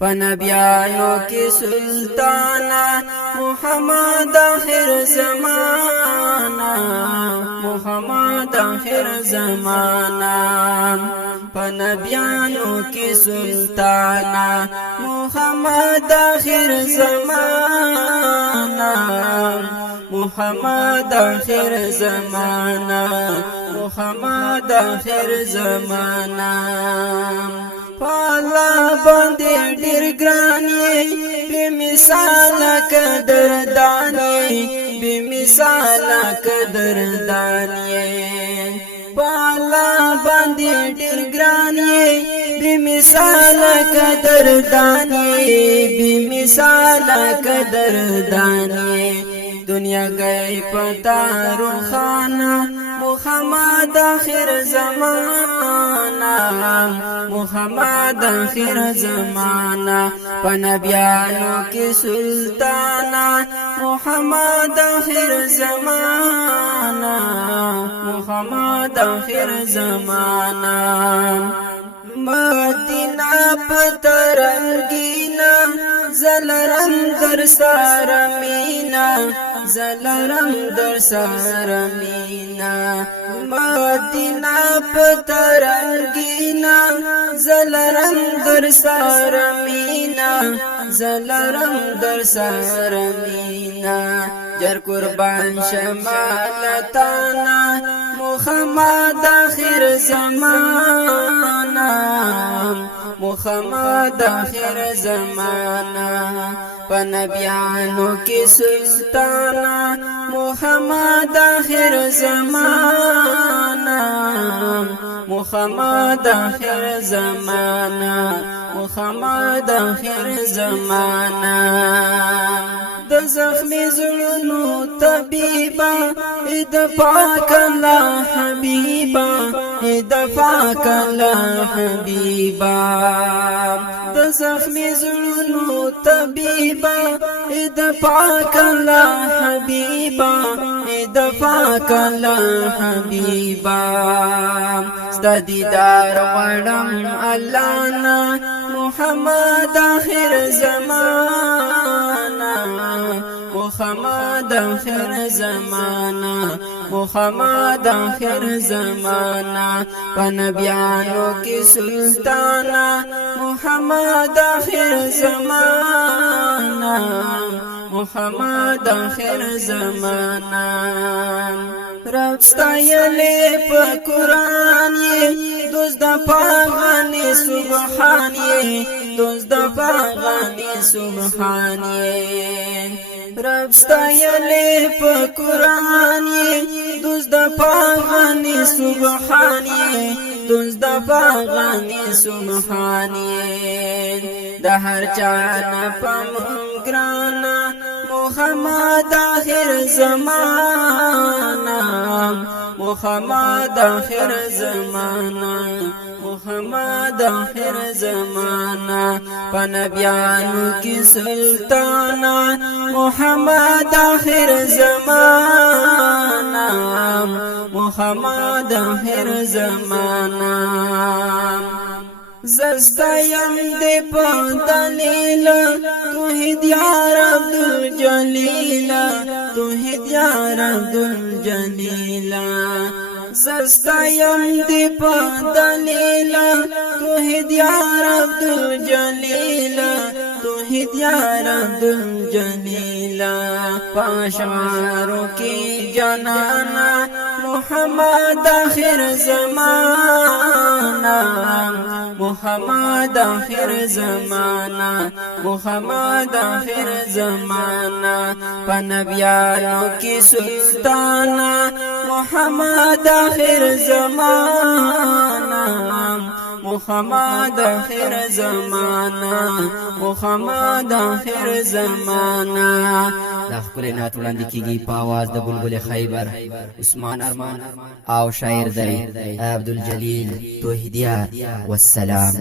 پنبیانو کی سلطانا محمد آخر زمانا محمد آخر زمانا پنبیانو کی سلطانا محمد آخر زمانا محمد آخر زمانا محمد آخر زمانا پالا باندې ډېر ګران یې بې مثاله قدردان یې بې مثاله قدردان یې پالا باندې ډېر ګران یې بې مثاله قدردان یې بې مثاله قدردان یې دنیا گئی پتا روخانا محمد آخر زمانا محمد آخر زمانا پنبیانو کی سلطانا محمد آخر زمانا محمد آخر زمانا مدینہ پترنگینا زلرم در سارمینا زلرم در سارمینا مدینہ پترنگینا زلرم در سارمینا زلرم در سارمینا جر قربان شمالتانا محمد آخر زمانا محمد آخر زمانا پنبیانو کی سلطانا محمد آخر زمانا محمد آخر زمانا محمد آخر زمانا د زخمی زړونو طبيبا ادفع کلا حبيبا ادفع کلا حبيبا د زخمی زړونو طبيبا ادفع کلا حبيبا ادفع کلا حبيبا ستدیدار غړم الله نا محمد آخر زمانا محمد آخر زمانا محمد آخر زمانا پنبیانو کی سلطانا محمد آخر زمانا محمد آخر زمانا رب ستایلی پا قرآن یې دوست د پاغانی سبحان یې دوست د پاغانی سبحان یې رب ستایلی پا قرآن یې دوست د پاغانی سبحان یې دوست د پاغانی سبحان یې د هر چا نه پمون ګرانا محمد آخر زمانا محمد آخر زمانا محمد آخر زمانا پنبیانو کی سلطانا محمد آخر زمانا محمد آخر زمانا زستایم دی پا دلیل توحید یا عبدالجلیل توحید یا عبدالجلیل زستایم دی پا دلیل توحید یا عبدالجلیل توحید یا عبدالجلیل پاشمارو کی جنانا محمد آخر زمانا محمد آخر زمانا محمد آخر زمانا پنبیانو کی سلطانا محمد آخر زمانا محمد آخر زمانا محمد آخر زمانا دا خپل نعت وړاندې کیږي په आवाज د بلبل خیبر عثمان ارمان او شاعر دی عبدالجلیل توحیدیه والسلام.